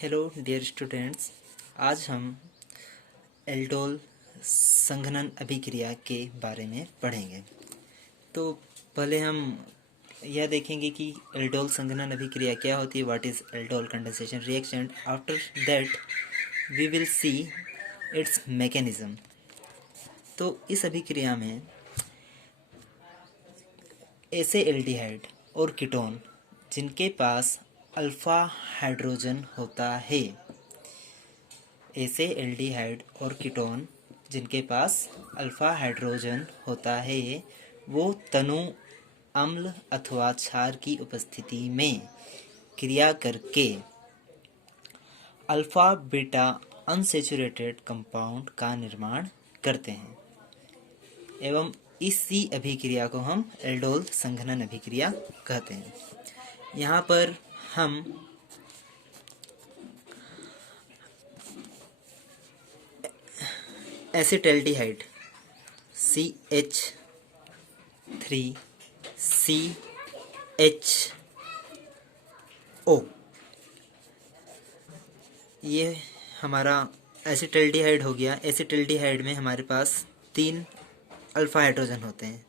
Hello dear students. आज हम aldol संघनन अभिक्रिया के बारे में पढ़ेंगे। तो पहले हम यह देखेंगे कि एल्डोल संघनन अभिक्रिया क्या होती है, what is aldol condensation reaction. After that we will see its mechanism. तो इस अभिक्रिया में ऐसे एल्डिहाइड और कीटोन जिनके पास अल्फा हाइड्रोजन होता है, ऐसे एल्डिहाइड और कीटोन जिनके पास अल्फा हाइड्रोजन होता है वो तनु अम्ल अथवा क्षार की उपस्थिति में क्रिया करके अल्फा बीटा अनसैचुरेटेड कंपाउंड का निर्माण करते हैं एवं इसी अभिक्रिया को हम एल्डोल संघनन अभिक्रिया कहते हैं। यहाँ पर हम एसिटल्डिहाइड CH3CHO, ये हमारा एसिटल्डिहाइड हो गया। एसिटल्डिहाइड में हमारे पास 3 अल्फा हाइड्रोजन होते हैं,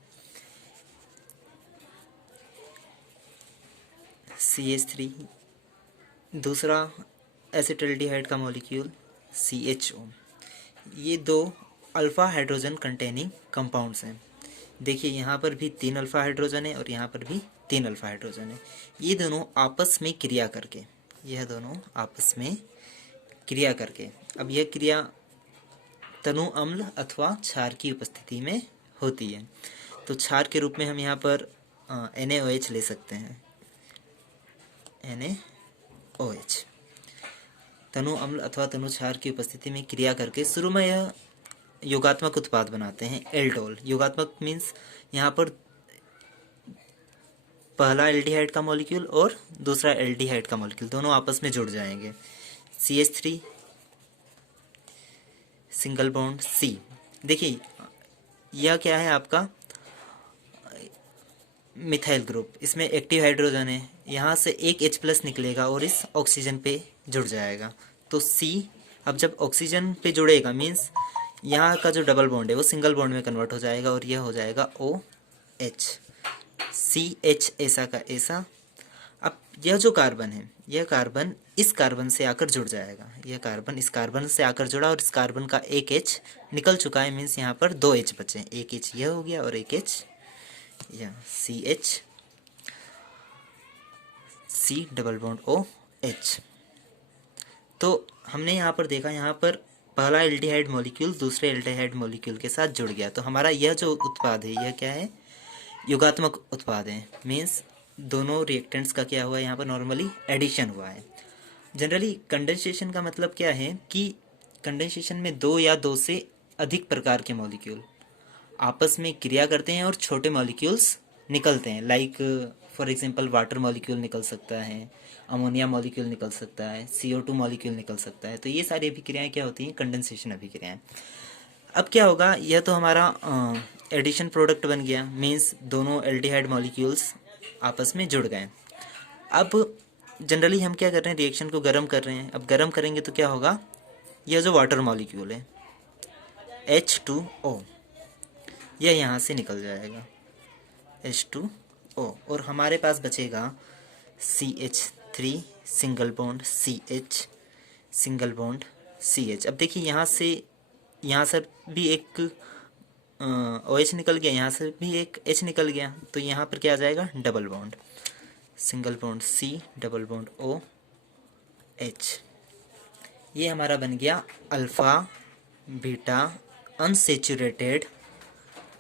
CH3। दूसरा एसिटल्डिहाइड का मॉलिक्यूल CHO। ये 2 अल्फा हाइड्रोजन कंटेनिंग कंपाउंड्स हैं। देखिए यहाँ पर भी 3 अल्फा हाइड्रोजन है और यहाँ पर भी 3 अल्फा हाइड्रोजन है। ये दोनों आपस में क्रिया करके, अब यह क्रिया तनु अम्ल अथवा क्षार की उपस्थिति में होती है। तो क्षार के रूप में हम यहाँ पर NaOH ले सकते हैं, NaOH। तनु अम्ल अथवा तनु क्षार की उपस्थिति में क्रिया करके शुरू में यह योगात्मक उत्पाद बनाते हैं, एल्डोल। योगात्मक मीन्स यहाँ पर पहला एल्डिहाइड का मॉलिक्यूल और दूसरा एल्डिहाइड का मॉलिक्यूल दोनों आपस में जुड़ जाएंगे। CH3 single bond C। देखिए यह क्या है, आपका मिथाइल ग्रुप। इसमें एक्टिव हाइड्रोजन है, यहाँ से एक H+ निकलेगा और इस ऑक्सीजन पे जुड़ जाएगा। तो C अब जब ऑक्सीजन पे जुड़ेगा मीन्स यहाँ का जो डबल बॉन्ड है वो सिंगल बॉन्ड में कन्वर्ट हो जाएगा और यह हो जाएगा OH। CH ऐसा का ऐसा। अब यह जो कार्बन है, यह कार्बन इस कार्बन से आकर जुड़ जाएगा। यह कार्बन इस कार्बन से आकर जुड़ा और इस कार्बन का एक H निकल चुका है, मीन्स यहाँ पर 2 H बचे। एक H यह हो गया और एक H यह, CH C double bond OH। तो हमने यहाँ पर देखा, यहाँ पर पहला एल्डिहाइड मॉलिक्यूल दूसरे एल्डिहाइड मॉलिक्यूल के साथ जुड़ गया। तो हमारा यह जो उत्पाद है यह क्या है, योगात्मक उत्पाद है। मीन्स दोनों रिएक्टेंट्स का क्या हुआ है, यहाँ पर नॉर्मली एडिशन हुआ है। जनरली कंडेंसेशन का मतलब क्या है कि कंडेंसेशन में 2 या 2 से अधिक प्रकार के मॉलिक्यूल आपस में क्रिया करते हैं और छोटे मॉलिक्यूल्स निकलते हैं। Like for example water molecule निकल सकता है, अमोनिया मॉलिक्यूल निकल सकता है, CO2 मॉलिक्यूल निकल सकता है। तो ये सारी अभिक्रियाएं क्या होती हैं, कंडेंसेशन अभिक्रियाएं। अब क्या होगा, यह तो हमारा एडिशन प्रोडक्ट बन गया, मीन्स दोनों एल्डिहाइड मॉलिक्यूल्स आपस में जुड़ गए। अब जनरली हम क्या कर रहे हैं, रिएक्शन को गर्म कर रहे हैं। अब गर्म करेंगे तो क्या होगा, यह जो वाटर मॉलिक्यूल है H2O यह यहाँ से निकल जाएगा, H2O, और हमारे पास बचेगा CH3 single bond CH single bond CH। अब देखिए यहाँ से भी एक OH निकल गया, यहाँ से भी एक H निकल गया। तो यहाँ पर क्या आ जाएगा, double bond, single bond C double bond OH। ये हमारा बन गया alpha beta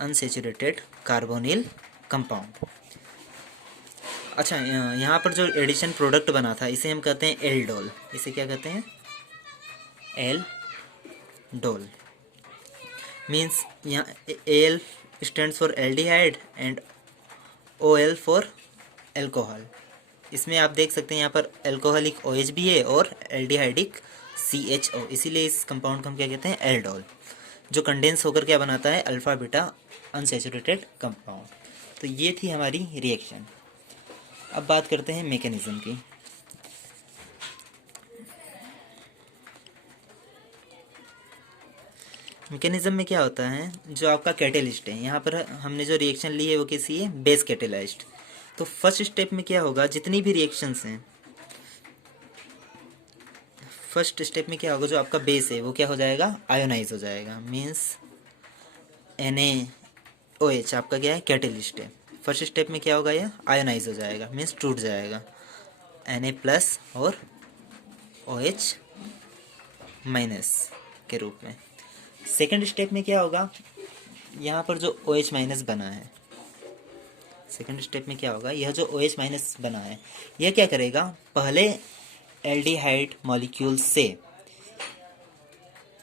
unsaturated carbonyl compound. अच्छा, यहाँ पर जो एडिशन प्रोडक्ट बना था इसे हम कहते हैं एल्डोल। इसे क्या कहते हैं, एल्डोल। मीन्स यहाँ AL stands for aldehyde and OL for alcohol. इसमें आप देख सकते हैं यहाँ पर एल्कोहलिक OH भी है और एल्डिहाइडिक CHO, इसीलिए इस कंपाउंड को हम क्या कहते हैं, एल्डोल, जो कंडेंस होकर क्या बनाता है, अल्फा बीटा अनसैचुरेटेड कंपाउंड। तो ये थी हमारी रिएक्शन। अब बात करते हैं मैकेनिज्म की। मैकेनिज्म में क्या होता है, जो आपका कैटेलिस्ट है, यहाँ पर हमने जो रिएक्शन ली है वो कैसी है, बेस कैटेलाइज्ड। तो फर्स्ट स्टेप में क्या होगा, जितनी भी रिएक्शंस हैं, फर्स्ट स्टेप में क्या होगा, जो आपका बेस है वो क्या हो जाएगा, आयोनाइज हो जाएगा। मीन्स NaOH आपका क्या है, कैटेलिस्ट है। फर्स्ट स्टेप में क्या होगा, यह आयोनाइज हो जाएगा, मीन्स टूट जाएगा, Na+ और OH- के रूप में। सेकेंड स्टेप में क्या होगा, यहाँ पर जो OH- बना है, सेकेंड स्टेप में क्या होगा, यह जो OH- बना है, यह क्या करेगा, पहले एल्डिहाइड मॉलिक्यूल से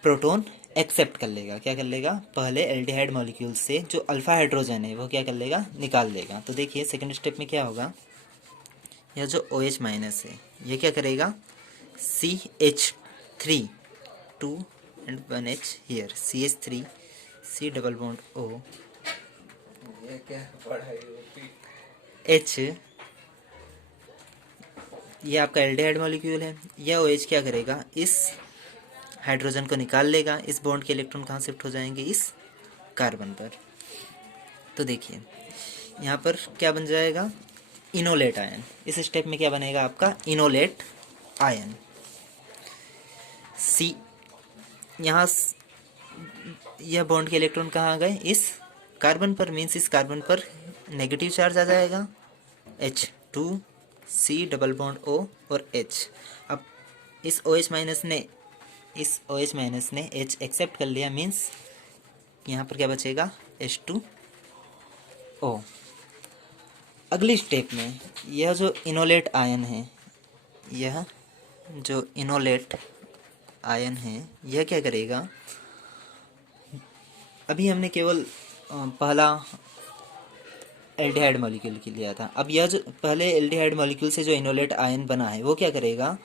प्रोटॉन एक्सेप्ट कर लेगा। क्या कर लेगा, पहले एल्डिहाइड मॉलिक्यूल से जो अल्फा हाइड्रोजन है वो क्या कर लेगा, निकाल लेगा। तो देखिए सेकेंड स्टेप में क्या होगा, यह जो OH- है ये क्या करेगा, CH3 2 and 1H here, CH3 C double bond O H, ये आपका एल्डिहाइड मॉलिक्यूल है। यह OH क्या करेगा, इस हाइड्रोजन को निकाल लेगा, इस बॉन्ड के इलेक्ट्रॉन कहाँ शिफ्ट हो जाएंगे, इस कार्बन पर। तो देखिए यहाँ पर क्या बन जाएगा, इनोलेट आयन। इस स्टेप में क्या बनेगा आपका, इनोलेट आयन। सी, यहाँ यह बॉन्ड के इलेक्ट्रॉन कहाँ आ गए, इस कार्बन पर। मीन्स इस कार्बन पर नेगेटिव चार्ज आ जाएगा, H2C डबल बॉन्ड O और H। अब इस OH- ने H एक्सेप्ट कर लिया, मीन्स यहाँ पर क्या बचेगा, H2O। अगली स्टेप में यह जो इनोलेट आयन है, यह जो इनोलेट आयन है यह क्या करेगा, अभी हमने केवल पहला एल्डिहाइड मॉलिक्यूल के लिया था। अब यह जो पहले एल्डिहाइड मॉलिक्यूल से जो इनोलेट आयन बना है वो क्या करेगा,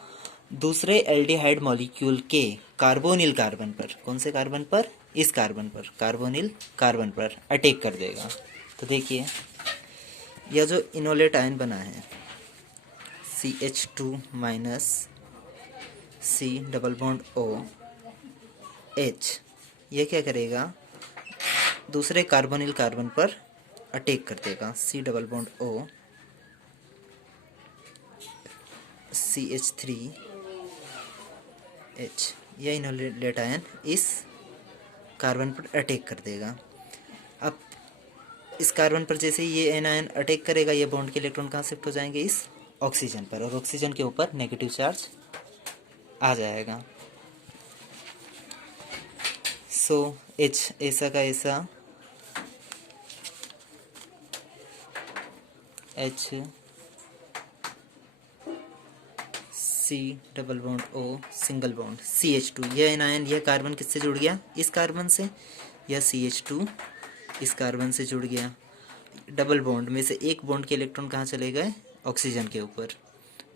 दूसरे एल्डिहाइड मॉलिक्यूल के कार्बोनिल कार्बन पर, कौन से कार्बन पर, इस कार्बन पर, कार्बोनिल कार्बन पर अटैक कर देगा। तो देखिए यह जो इनोलेट आयन बना है CH2- C double bond O H, यह क्या करेगा, दूसरे कार्बोनिल कार्बन पर अटैक कर देगा, C double bond O CH3H। यह इनोलेट आयन इस कार्बन पर अटैक कर देगा। अब इस कार्बन पर जैसे ही ये एनायन अटैक करेगा, ये बॉन्ड के इलेक्ट्रॉन कहाँ शिफ्ट हो जाएंगे, इस ऑक्सीजन पर, और ऑक्सीजन के ऊपर नेगेटिव चार्ज आ जाएगा। सो H ऐसा का ऐसा, H C double bond O single bond CH2। यह एनायन, यह कार्बन किससे जुड़ गया, इस कार्बन से, यह CH2 इस कार्बन से जुड़ गया। डबल बॉन्ड में से एक बॉन्ड के इलेक्ट्रॉन कहाँ चले गए, ऑक्सीजन के ऊपर।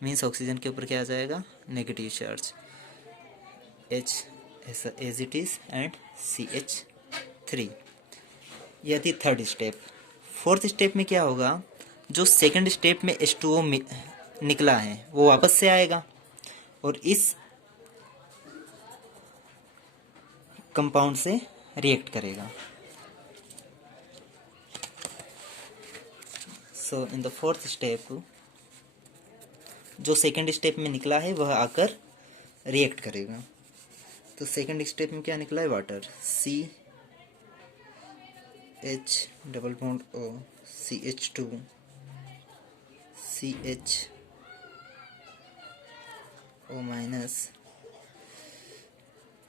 मीन्स ऑक्सीजन के ऊपर क्या आ जाएगा, नेगेटिव चार्ज, H ऐसा as it is and CH3। यह थी थर्ड स्टेप। फोर्थ स्टेप में क्या होगा, जो सेकंड स्टेप में H2O निकला है वो वापस से आएगा और इस कंपाउंड से रिएक्ट करेगा। सो इन द फोर्थ स्टेप, जो सेकंड स्टेप में निकला है वह आकर रिएक्ट करेगा। तो सेकंड स्टेप में क्या निकला है, water, CH double bond O CH2 CHO-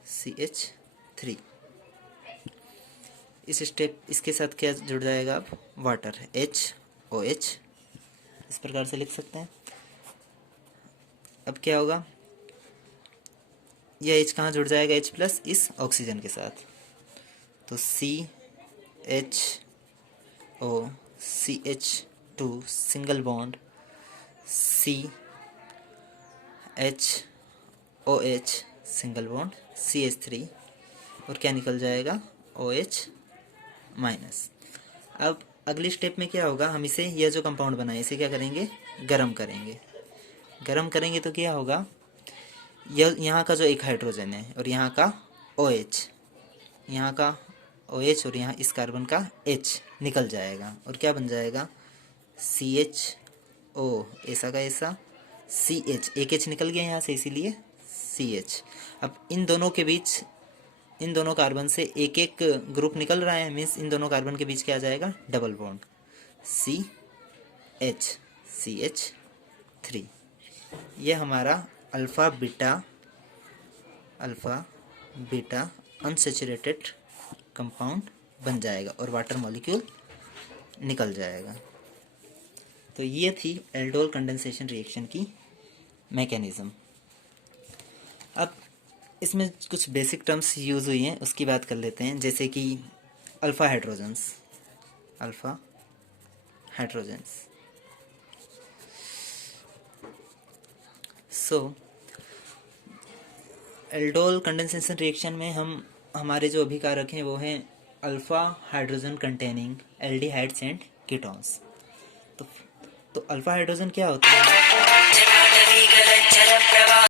CH3। इस स्टेप, इसके साथ क्या जुड़ जाएगा, अब वाटर, HOH, इस प्रकार से लिख सकते हैं। अब क्या होगा, यह H कहाँ जुड़ जाएगा, H+ इस ऑक्सीजन के साथ। तो CHO CH2 single bond CHOH single bond CH3, और क्या निकल जाएगा, OH-। अब अगली स्टेप में क्या होगा, हम इसे, यह जो कंपाउंड बना है इसे क्या करेंगे, गरम करेंगे। गरम करेंगे तो क्या होगा, यह यहाँ का जो एक हाइड्रोजन है और यहाँ का OH, यहाँ का OH और यहाँ इस कार्बन का H निकल जाएगा और क्या बन जाएगा CHO, ऐसा का ऐसा CH, एक H निकल गया यहाँ से इसीलिए CH। अब इन दोनों के बीच, इन दोनों कार्बन से एक एक ग्रुप निकल रहा है, मीन्स इन दोनों कार्बन के बीच क्या आ जाएगा डबल बॉन्ड CH3। ये हमारा अल्फ़ा बीटा अनसैचुरेटेड कंपाउंड बन जाएगा और वाटर मॉलिक्यूल निकल जाएगा। तो ये थी एल्डोल कंडेंसेशन रिएक्शन की मैकेनिज़्म। अब इसमें कुछ बेसिक टर्म्स यूज़ हुई हैं, उसकी बात कर लेते हैं, जैसे कि अल्फ़ा हाइड्रोजन्स। सो एल्डोल कंडेंसेशन रिएक्शन में हम हमारे जो अभिकारक हैं वो हैं alpha hydrogen containing aldehydes and ketones. तो अल्फ़ा हाइड्रोजन क्या होता है?